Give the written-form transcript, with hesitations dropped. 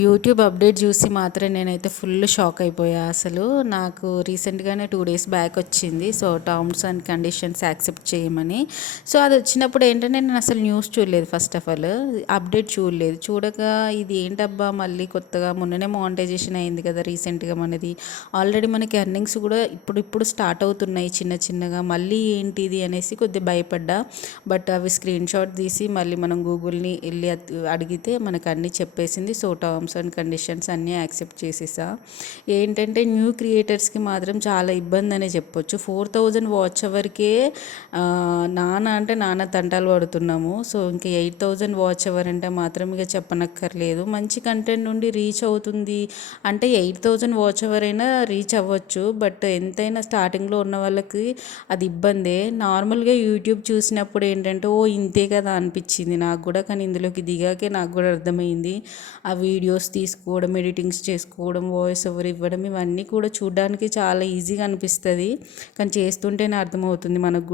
YouTube update చూసి మాత్రం నేనైతే ఫుల్ షాక్ అయిపోయా. అసలు నాకు రీసెంట్గానే 2 డేస్ బ్యాక్ వచ్చింది. So terms and conditions accept చేయమని. సో అది వచ్చినప్పుడు ఏంటంటే నేను అసలు న్యూస్ చూడలేదు. ఫస్ట్ ఆఫ్ ఆల్ అప్డేట్ చూడలేదు. చూడగా ఇది ఏంటబ్బా మళ్ళీ కొత్తగా మొన్ననే మానిటైజేషన్ అయింది కదా రీసెంట్గా మనది. ఆల్రెడీ మనకి ఎర్నింగ్స్ కూడా ఇప్పుడు స్టార్ట్ అవుతున్నాయి చిన్న చిన్నగా. మళ్ళీ ఏంటిది అనేసి కొద్దిగా భయపడ్డా. బట్ అవి స్క్రీన్ షాట్ తీసి మళ్ళీ మనం గూగుల్ని వెళ్ళి అడిగితే మనకు అన్నీ చెప్పేసింది. సో టర్మ్స్ అండ్ కండిషన్స్ అన్నీ యాక్సెప్ట్ చేసేసా. ఏంటంటే న్యూ క్రియేటర్స్కి మాత్రం చాలా ఇబ్బంది అనే చెప్పొచ్చు. 4000 వాచ్ అవర్కే నానా తంటాలు పడుతున్నాము. సో ఇంకా 8000 వాచ్ అవర్ అంటే మాత్రం ఇక చెప్పనక్కర్లేదు. మంచి కంటెంట్ నుండి రీచ్ అవుతుంది అంటే 8000 వాచ్ అవర్ అయినా రీచ్ అవ్వచ్చు. బట్ ఎంతైనా స్టార్టింగ్లో ఉన్న వాళ్ళకి అది ఇబ్బందే. నార్మల్గా యూట్యూబ్ చూసినప్పుడు ఏంటంటే ఇంతే కదా అనిపించింది నాకు కూడా. కానీ ఇందులోకి దిగాకే నాకు కూడా అర్థమైంది. ఆ వీడియోస్ తీసుకోవడం, ఎడిటింగ్స్ చేసుకోవడం, వాయిస్ ఓవర్ ఇవ్వడం ఇవన్నీ కూడా చూడడానికి చాలా ఈజీగా అనిపిస్తుంది. కానీ చేస్తుంటేనే అర్థమవుతుంది మనకు కూడా.